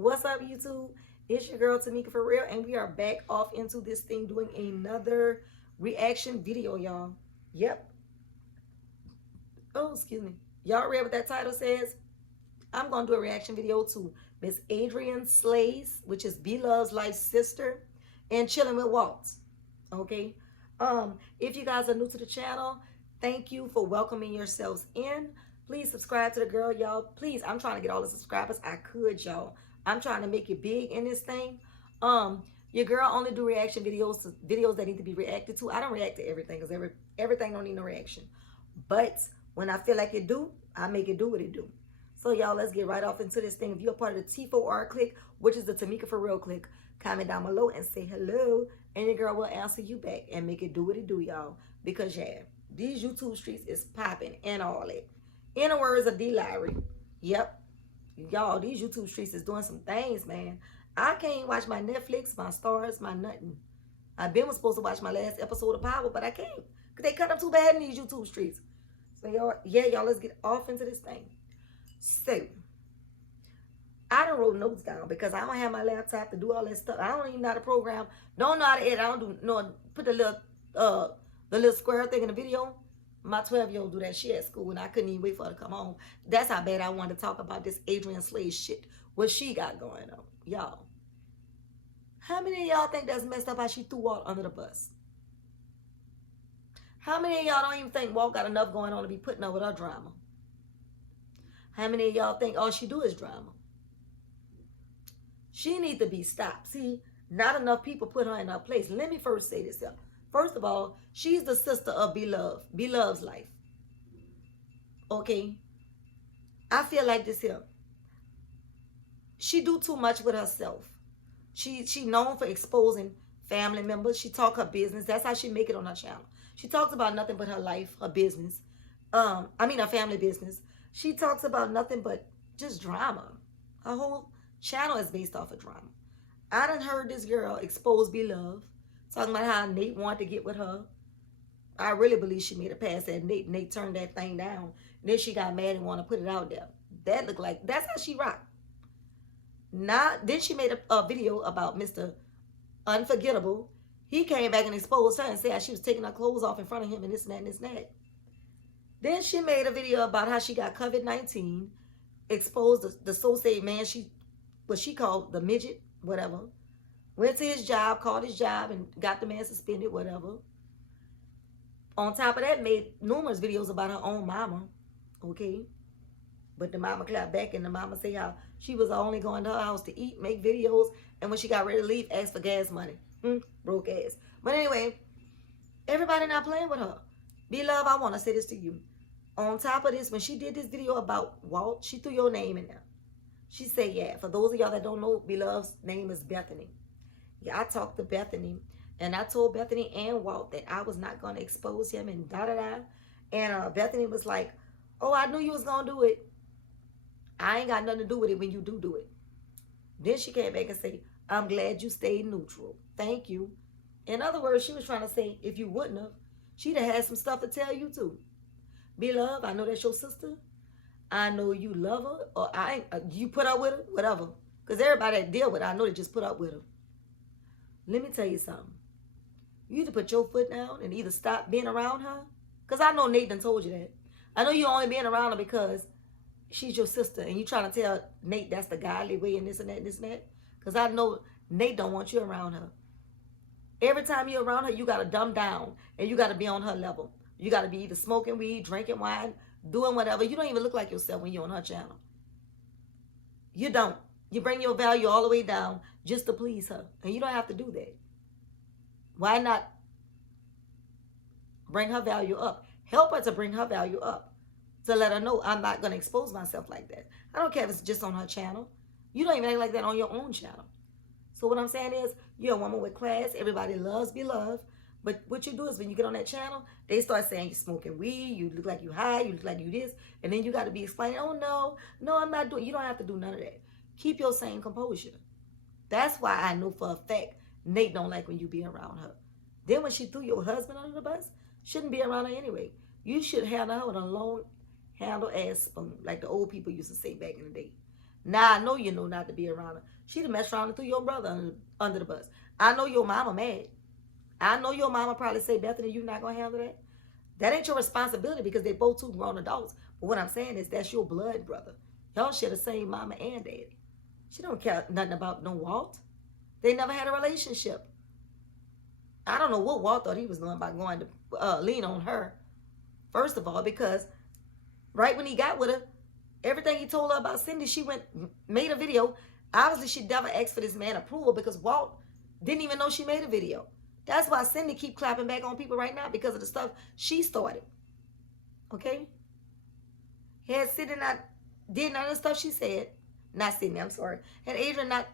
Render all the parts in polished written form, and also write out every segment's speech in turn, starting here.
What's up, YouTube? It's your girl Tamika for real, and we are back off into this thing doing another reaction video, y'all. Yep. Oh, excuse me. Y'all read what that title says? I'm gonna do a reaction video to Miss Adrienne Slays, which is B Love's Life's sister, and Chilling with Walt. Okay. If you guys are new to the channel, thank you for welcoming yourselves in. Please subscribe to the girl, y'all. Please, I'm trying to get all the subscribers I could, y'all. I'm trying to make it big in this thing. Your girl only do reaction videos that need to be reacted to. I don't react to everything because everything don't need no reaction. But when I feel like it do, I make it do what it do. So y'all, let's get right off into this thing. If you're a part of the T4R clique, which is the Tamika for real clique, comment down below and say hello, and your girl will answer you back and make it do what it do, y'all. Because yeah, these YouTube streets is popping and all that. In the words of D. Larry, yep, y'all, these YouTube streets is doing some things, man. I can't watch my Netflix, my Stars, my nothing. I've been supposed to watch my last episode of Power, but I can't because they cut up too bad in these YouTube streets. So y'all, yeah, y'all, let's get off into this thing. So, I done wrote notes down because I don't have my laptop to do all that stuff. I don't even know how to program. Don't know how to edit. I don't do no put the little square thing in the video. My 12-year-old do that shit at school, and I couldn't even wait for her to come home. That's how bad I wanted to talk about this Adrienne Slays shit. What she got going on, y'all. How many of y'all think that's messed up how she threw Walt under the bus? How many of y'all don't even think Walt got enough going on to be putting up with her drama? How many of y'all think all she do is drama? She need to be stopped. See, not enough people put her in her place. Let me first say this here. First of all, she's the sister of Beloved. Beloved's life. Okay? I feel like this here. She do too much with herself. She known for exposing family members. She talk her business. That's how she make it on her channel. She talks about nothing but her life, her business. Her family business. She talks about nothing but just drama. Her whole channel is based off of drama. I done heard this girl expose Beloved, talking about how Nate wanted to get with her. I really believe she made a pass at Nate. Nate turned that thing down. Then she got mad and wanted to put it out there. That looked like, that's how she rocked. Then she made a video about Mr. Unforgettable. He came back and exposed her and said how she was taking her clothes off in front of him and this and that and this and that. Then she made a video about how she got COVID-19, exposed the so-say man, what she called the midget, whatever. Went to his job, called his job, and got the man suspended, whatever. On top of that, made numerous videos about her own mama, okay? But the mama clapped back, and the mama say how she was only going to her house to eat, make videos, and when she got ready to leave, asked for gas money. Broke ass. But anyway, everybody not playing with her. Beloved, I want to say this to you. On top of this, when she did this video about Walt, she threw your name in there. She said, yeah, for those of y'all that don't know, Beloved's name is Bethany. Yeah, I talked to Bethany, and I told Bethany and Walt that I was not going to expose him and da-da-da. And Bethany was like, oh, I knew you was going to do it. I ain't got nothing to do with it when you do it. Then she came back and said, I'm glad you stayed neutral. Thank you. In other words, she was trying to say, if you wouldn't have, she'd have had some stuff to tell you too. Beloved, I know that's your sister. I know you love her, or you put up with her, whatever. Because everybody that deal with her, I know they just put up with her. Let me tell you something. You either put your foot down and either stop being around her. Because I know Nate done told you that. I know you only being around her because she's your sister. And you trying to tell Nate that's the godly way and this and that and this and that. Because I know Nate don't want you around her. Every time you're around her, you got to dumb down. And you got to be on her level. You got to be either smoking weed, drinking wine, doing whatever. You don't even look like yourself when you're on her channel. You don't. You bring your value all the way down just to please her. And you don't have to do that. Why not bring her value up? Help her to bring her value up. To let her know I'm not going to expose myself like that. I don't care if it's just on her channel. You don't even act like that on your own channel. So what I'm saying is, you're a woman with class. Everybody loves Beloved. But what you do is when you get on that channel, they start saying you're smoking weed, you look like you high, you look like you this. And then you got to be explaining, oh, no, I'm not doing. You don't have to do none of that. Keep your same composure. That's why I know for a fact Nate don't like when you be around her. Then when she threw your husband under the bus, shouldn't be around her anyway. You should handle her with a long handle ass spoon, like the old people used to say back in the day. Now I know you know not to be around her. She'd have messed around and threw your brother under the bus. I know your mama mad. I know your mama probably say, Bethany, you not gonna handle that. That ain't your responsibility because they both two grown adults. But what I'm saying is that's your blood brother. Y'all share the same mama and daddy. She don't care nothing about no Walt. They never had a relationship. I don't know what Walt thought he was doing by going to lean on her. First of all, because right when he got with her, everything he told her about Cindy, she made a video. Obviously, she never asked for this man approval because Walt didn't even know she made a video. That's why Cindy keep clapping back on people right now because of the stuff she started. Okay? Had Cindy not did none of the stuff she said, not Cindy, I'm sorry. Had Adrienne not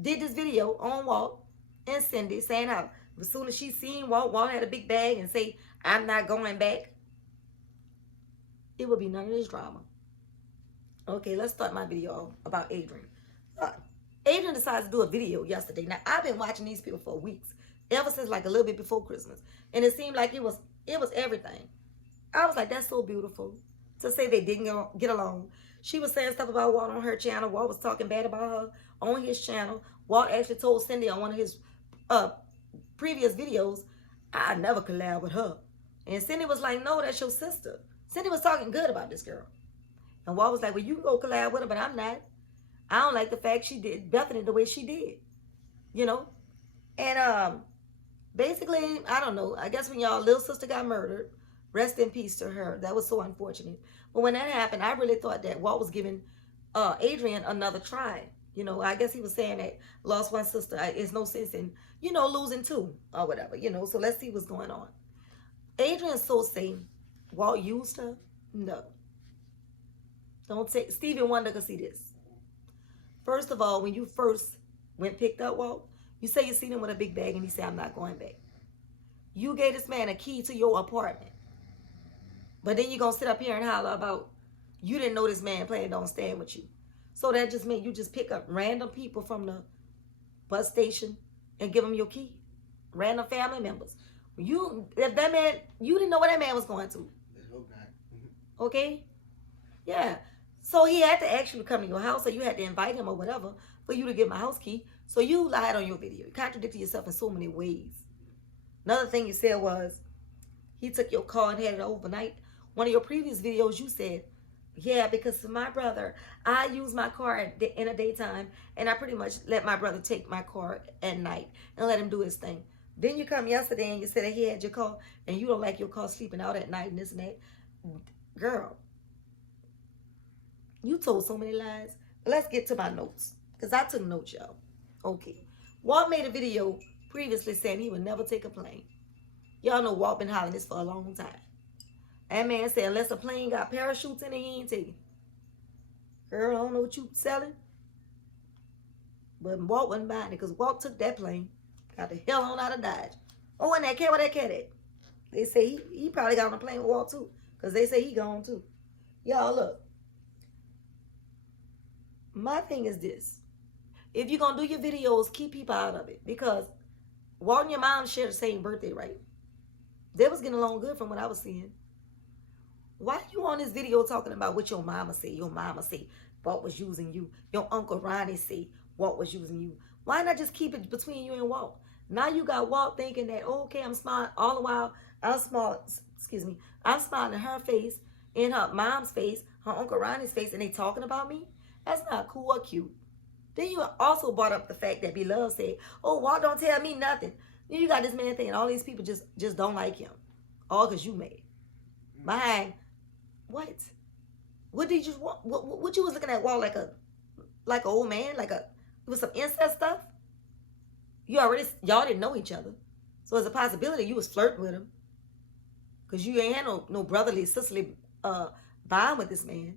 did this video on Walt and Cindy saying how as soon as she seen Walt had a big bag and say, I'm not going back, it would be none of this drama. Okay, let's start my video about Adrienne. Adrienne decided to do a video yesterday. Now, I've been watching these people for weeks, ever since like a little bit before Christmas. And it seemed like it was everything. I was like, that's so beautiful to say they didn't get along. She was saying stuff about Walt on her channel. Walt was talking bad about her on his channel. Walt actually told Cindy on one of his previous videos, I never collab with her. And Cindy was like, no, that's your sister. Cindy was talking good about this girl. And Walt was like, well, you can go collab with her, but I'm not. I don't like the fact she did Bethany the way she did. You know? And basically, I don't know. I guess when y'all little sister got murdered, rest in peace to her. That was so unfortunate. But when that happened, I really thought that Walt was giving Adrienne another try. You know, I guess he was saying that lost one sister. It's no sense in, you know, losing two or whatever. You know, so let's see what's going on. Adrienne so say Walt used her. No. Don't take Stevie Wonder can see this. First of all, when you first picked up Walt, you say you seen him with a big bag and he said, I'm not going back. You gave this man a key to your apartment. But then you're going to sit up here and holler about you didn't know this man planned on staying with you. So that just means you just pick up random people from the bus station and give them your key. Random family members. If that man, you didn't know where that man was going to. Okay? Yeah. So he had to actually come to your house, or you had to invite him or whatever for you to give him a house key. So you lied on your video. You contradicted yourself in so many ways. Another thing you said was he took your car and had it overnight. One of your previous videos, you said, yeah, because for my brother, I use my car in the daytime, and I pretty much let my brother take my car at night and let him do his thing. Then you come yesterday and you said that he had your car, and you don't like your car sleeping out at night and this and that. Girl, you told so many lies. Let's get to my notes, because I took notes, y'all. Okay. Walt made a video previously saying he would never take a plane. Y'all know Walt been hollering this for a long time. That man said unless a plane got parachutes in it, he ain't taking. Girl, I don't know what you selling. But Walt wasn't buying it because Walt took that plane. Got the hell on out of Dodge. Oh, and that cat, where that cat at? They say he probably got on a plane with Walt too. Because they say he gone too. Y'all, look. My thing is this. If you're going to do your videos, keep people out of it. Because Walt and your mom share the same birthday, right? They was getting along good from what I was seeing. Why you on this video talking about what your mama say? Your mama say Walt was using you. Your Uncle Ronnie say Walt was using you. Why not just keep it between you and Walt? Now you got Walt thinking that, oh, okay, I'm smiling. All the while, I'm smiling in her face, in her mom's face, her Uncle Ronnie's face, and they talking about me? That's not cool or cute. Then you also brought up the fact that Beloved said, oh, Walt don't tell me nothing. Then you got this man thinking all these people just don't like him. All because you made. Behind what? What did you want? What you was looking at Walt like an old man? With some incest stuff? Y'all didn't know each other. So there's a possibility you was flirting with him. Because you ain't had no brotherly, sisterly bond with this man.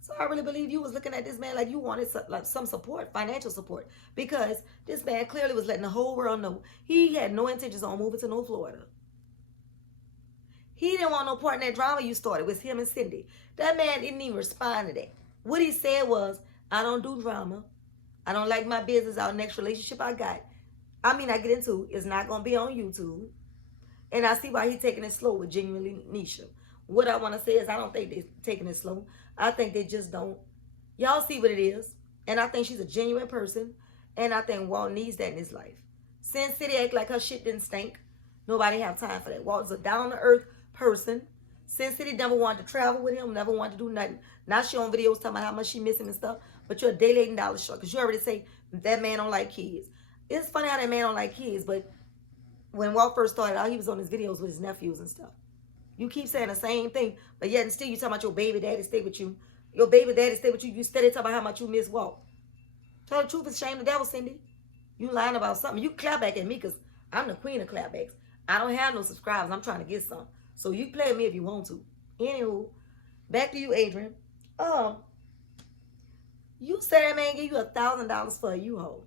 So I really believe you was looking at this man like you wanted some support, financial support. Because this man clearly was letting the whole world know he had no intentions on moving to no Florida. He didn't want no part in that drama you started with him and Cindy. That man didn't even respond to that. What he said was, I don't do drama. I don't like my business. Our next relationship I get into is not going to be on YouTube. And I see why he's taking it slow with Genuinely Nisha. What I want to say is I don't think they're taking it slow. I think they just don't, Y'all see what it is. And I think she's a genuine person. And I think Walt needs that in his life. Sin City act like her shit didn't stink. Nobody have time for that. Walt is a down-on-the-earth person. Sin City never wanted to travel with him, never wanted to do nothing. Now she on videos talking about how much she miss him and stuff. But you're a day late and dollar short. Because you already say that man don't like kids. It's funny how that man don't like kids. But when Walt first started out, he was on his videos with his nephews and stuff. You keep saying the same thing. But yet and still you talking about your baby daddy stay with you. Your baby daddy stay with you. You steady talking about how much you miss Walt. Tell the truth and shame the devil, Cindy. You lying about something. You clap back at me because I'm the queen of clapbacks. I don't have no subscribers. I'm trying to get some. So you play with me if you want to. Anywho, back to you, Adrienne. You said that man gave you $1,000 for a U-Haul.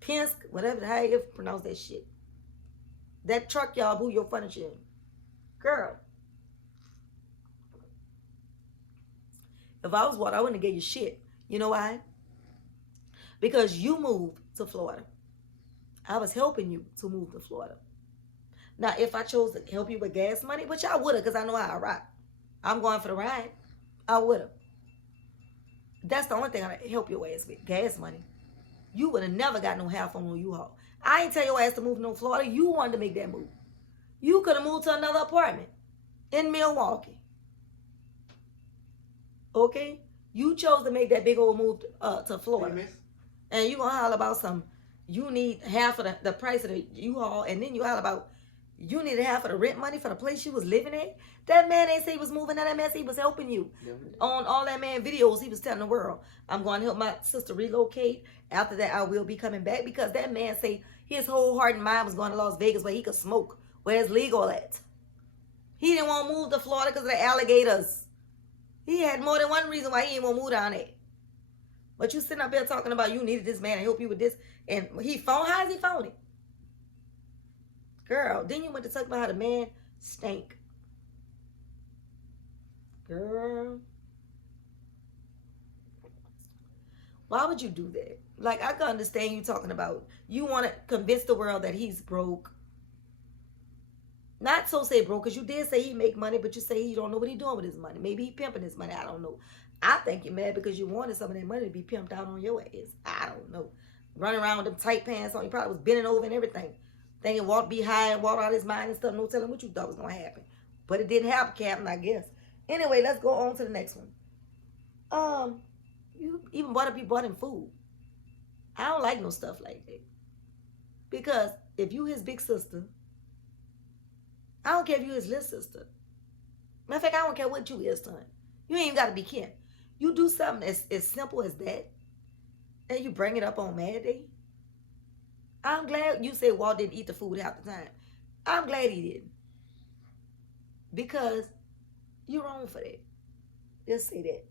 Pinsk, whatever the hell you pronounce that shit. That truck y'all boo your furniture in. Girl. If I was Walt, I wouldn't have gave you shit. You know why? Because you moved to Florida. I was helping you to move to Florida. Now, if I chose to help you with gas money, which I would have because I know how I rock. I'm going for the ride. I would have. That's the only thing I help your ass with, gas money. You would have never got no half on no U-Haul. I ain't tell your ass to move to no Florida. You wanted to make that move. You could have moved to another apartment in Milwaukee. Okay? You chose to make that big old move to Florida. And you going to holler about some, you need half of the price of the U-Haul, and then you holler about you needed half of the rent money for the place you was living at. That man ain't say he was moving out. That man said he was helping you. On all that man videos, he was telling the world, I'm going to help my sister relocate. After that, I will be coming back. Because that man say his whole heart and mind was going to Las Vegas where he could smoke, where it's legal at. He didn't want to move to Florida because of the alligators. He had more than one reason why he didn't want to move down there. But you sitting up there talking about you needed this man to help you with this. And he phone, how is he phoning? Girl, then you went to talk about how the man stank. Girl. Why would you do that? Like, I can understand you talking about, you want to convince the world that he's broke. Not so say broke, because you did say he make money, but you say he don't know what he doing with his money. Maybe he pimping his money. I don't know. I think you're mad because you wanted some of that money to be pimped out on your ass. I don't know. Running around with them tight pants on. You probably was bending over and everything. Thinking Walt be high and Walt out his mind and stuff. No telling what you thought was going to happen. But it didn't happen, Captain, I guess. Anyway, let's go on to the next one. You even bought him food. I don't like no stuff like that. Because if you his big sister, I don't care if you his little sister. Matter of fact, I don't care what you is, son. You ain't even got to be kin. You do something as simple as that, and you bring it up on Mad Day. I'm glad you said Walt didn't eat the food half the time. I'm glad he didn't. Because you're wrong for that. Just say that.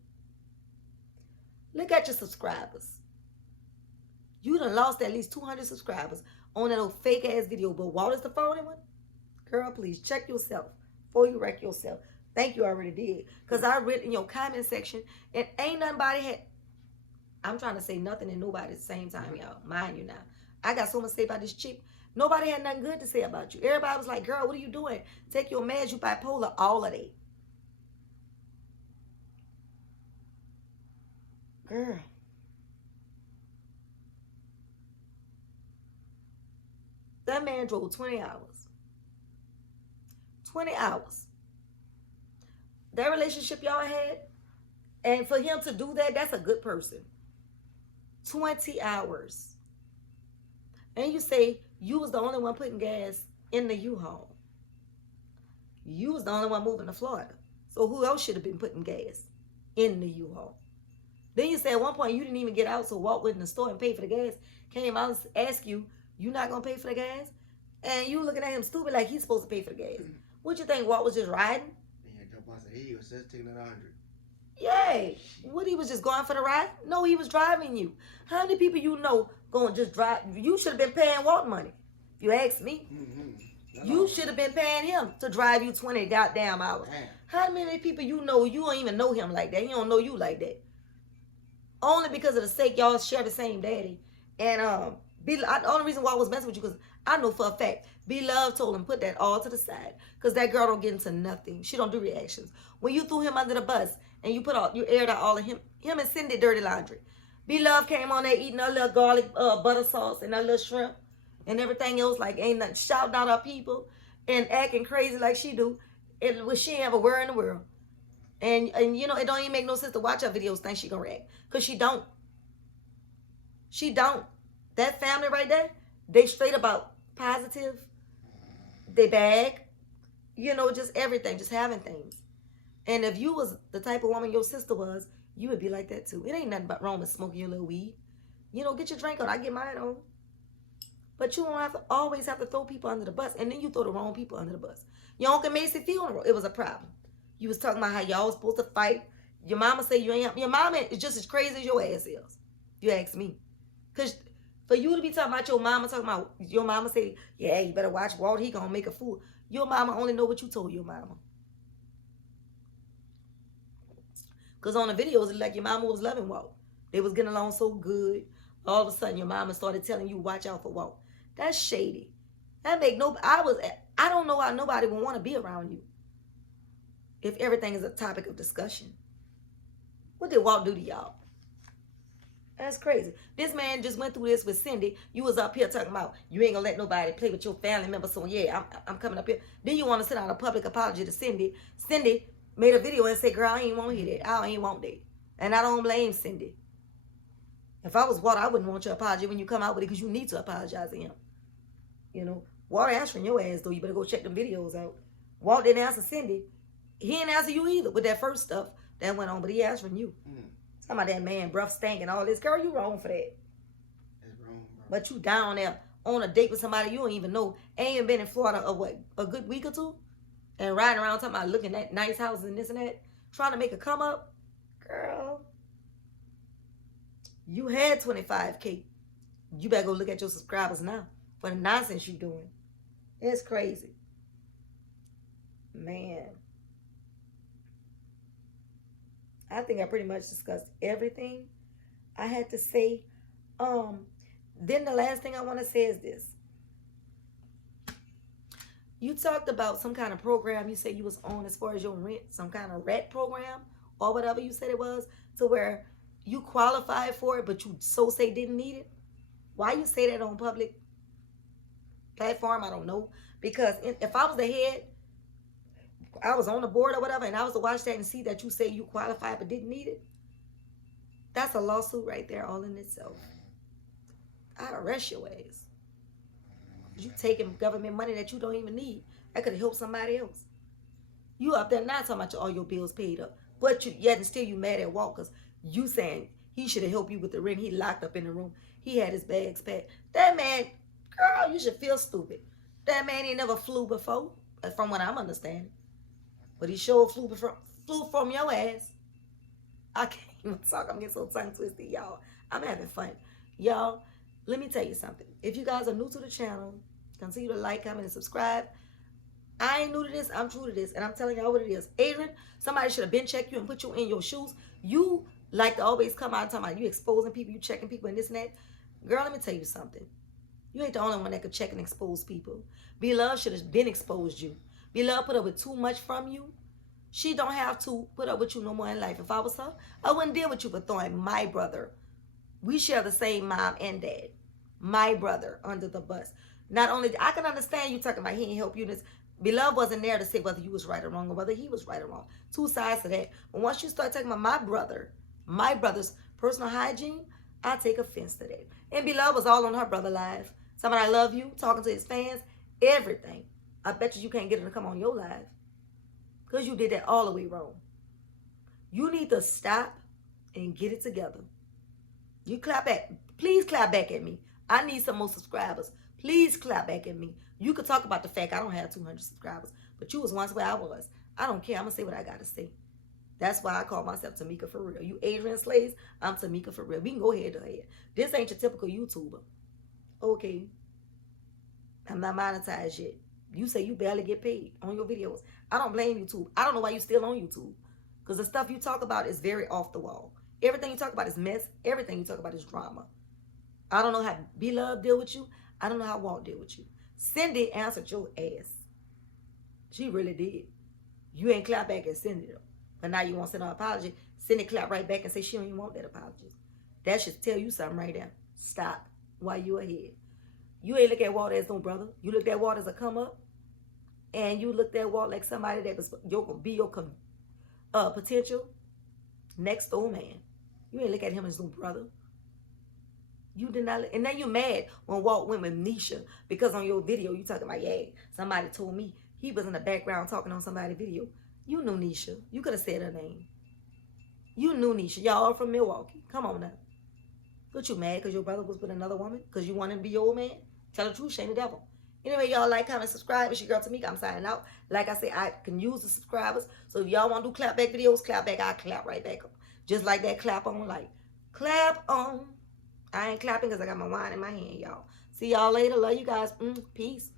Look at your subscribers. You done lost at least 200 subscribers on that old fake ass video, but Walt is the phony one? Girl, please check yourself before you wreck yourself. Think you already did. Because I read in your comment section, and ain't nobody had, I'm trying to say nothing and nobody at the same time, y'all. Mind you now. I got so much to say about this chick. Nobody had nothing good to say about you. Everybody was like, girl, what are you doing? Take your meds, you bipolar, all of that. Girl. That man drove 20 hours. 20 hours. That relationship y'all had, and for him to do that, that's a good person. 20 hours. And you say you was the only one putting gas in the U-Haul. You was the only one moving to Florida. So who else should have been putting gas in the U-Haul? Then you say at one point you didn't even get out, so Walt went in the store and paid for the gas. Came out and asked you, you not going to pay for the gas? And you looking at him stupid like he's supposed to pay for the gas. What you think, Walt was just riding? Yeah, jump on say he was just taking it 100. Yay. What, he was just going for the ride? No, he was driving you. How many people you know going to just drive? You should have been paying Walt money. If you ask me. You should have been paying him to drive you 20 goddamn hours. Damn. How many people you know, you don't even know him like that. He don't know you like that. Only because of the sake y'all share the same daddy. And the only reason why I was messing with you because I know for a fact B-Love told him put that all to the side. Because that girl don't get into nothing. She don't do reactions. When you threw him under the bus and you aired out all of him and Cindy dirty laundry. Beloved came on there eating her little garlic butter sauce and her little shrimp and everything else, like ain't nothing, shouting out her people and acting crazy like she do. She ain't have a word in the world. And you know, it don't even make no sense to watch her videos think she gonna react. Cause she don't. She don't. That family right there, they straight about positive. They bag. You know, just everything, just having things. And if you was the type of woman your sister was, you would be like that too. It ain't nothing but wrong with smoking your little weed. You know, get your drink on. I get mine on. But you don't always have to throw people under the bus. And then you throw the wrong people under the bus. Your Uncle Macy funeral, it was a problem. You was talking about how y'all was supposed to fight. Your mama say you ain't. Your mama is just as crazy as your ass is. You ask me. Because for you to be talking about your mama, talking about your mama say, yeah, you better watch Walt, he gonna make a fool. Your mama only know what you told your mama. Because on the videos, it's like your mama was loving Walt. They was getting along so good. All of a sudden, your mama started telling you, watch out for Walt. That's shady. That make no. I don't know why nobody would want to be around you if everything is a topic of discussion. What did Walt do to y'all? That's crazy. This man just went through this with Cindy. You was up here talking about you ain't gonna let nobody play with your family member. So yeah, I'm coming up here. Then you want to send out a public apology to Cindy. Cindy made a video and said, girl, I ain't want to hear that. I ain't want that. And I don't blame Cindy. If I was Walt, I wouldn't want your apology when you come out with it because you need to apologize to him. You know, Walt answering your ass though. You better go check them videos out. Walt didn't answer Cindy. He didn't answer you either with that first stuff that went on, but he answering you. Talking about that man, breath stank and all this. Girl, you wrong for that. That's wrong, bro. But you down there on a date with somebody you don't even know. Ain't even been in Florida a good week or two? And riding around talking about looking at nice houses and this and that. Trying to make a come up. Girl. You had 25K. You better go look at your subscribers now for the nonsense you doing. It's crazy. Man. I think I pretty much discussed everything I had to say. Then the last thing I want to say is this. You talked about some kind of program you said you was on as far as your rent, some kind of RET program or whatever you said it was, to where you qualified for it, but you so say didn't need it. Why you say that on public platform? I don't know. Because if I was the head, I was on the board or whatever, and I was to watch that and see that you say you qualified but didn't need it, that's a lawsuit right there all in itself. I'd arrest your ass. You taking government money that you don't even need. That could have helped somebody else. You up there not talking about all your bills paid up, but yet and still you mad at Walt because you saying he should have helped you with the rent. He locked up in the room. He had his bags packed. That man, girl, you should feel stupid. That man ain't never flew before, from what I'm understanding. But he sure flew from your ass. I can't even talk. I'm getting so tongue twisted, y'all. I'm having fun. Y'all, let me tell you something. If you guys are new to the channel, continue to like, comment, and subscribe. I ain't new to this. I'm true to this. And I'm telling y'all what it is. Adrienne, somebody should have been checked you and put you in your shoes. You like to always come out and talk about you exposing people, you checking people and this and that. Girl, let me tell you something. You ain't the only one that could check and expose people. Beloved should have been exposed you. Beloved put up with too much from you. She don't have to put up with you no more in life. If I was her, I wouldn't deal with you for throwing my brother. We share the same mom and dad. My brother under the bus. Not only, I can understand you talking about he ain't help you. This Beloved wasn't there to say whether you was right or wrong or whether he was right or wrong. Two sides to that. But once you start talking about my brother's personal hygiene, I take offense to that. And Beloved was all on her brother live. Somebody I love you, talking to his fans, everything. I bet you can't get him to come on your live. Because you did that all the way wrong. You need to stop and get it together. You clap back. Please clap back at me. I need some more subscribers. Please clap back at me. You could talk about the fact I don't have 200 subscribers. But you was once where I was. I don't care. I'm going to say what I got to say. That's why I call myself Tamika for real. You Adrienne Slays, I'm Tamika for real. We can go head to head. This ain't your typical YouTuber. Okay. I'm not monetized yet. You say you barely get paid on your videos. I don't blame YouTube. I don't know why you still on YouTube. Because the stuff you talk about is very off the wall. Everything you talk about is mess. Everything you talk about is drama. I don't know how Beloved deal with you. I don't know how Walt deal with you. Cindy answered your ass. She really did. You ain't clap back at Cindy though. but now you want to send her an apology. Send it clap right back and say she don't even want that apology. That should tell you something right there. Stop while you ahead. You ain't look at Walt as no brother. You looked at Walt as a come up, and you looked at Walt like somebody that was your potential next door man. You ain't look at him as no brother. You did not, and then you mad when Walt went with Nisha because on your video you talking about, yeah, somebody told me he was in the background talking on somebody's video. You knew Nisha. You could have said her name. You knew Nisha. Y'all are from Milwaukee. Come on now. But you mad because your brother was with another woman? Because you want him to be your old man? Tell the truth, shame the devil. Anyway, y'all like, comment, subscribe. It's your girl Tamika. I'm signing out. Like I said, I can use the subscribers. So if y'all want to do clap back videos, clap back. I'll clap right back. Just like that clap on, like, clap on. I ain't clapping because I got my wine in my hand, y'all. See y'all later. Love you guys. Peace.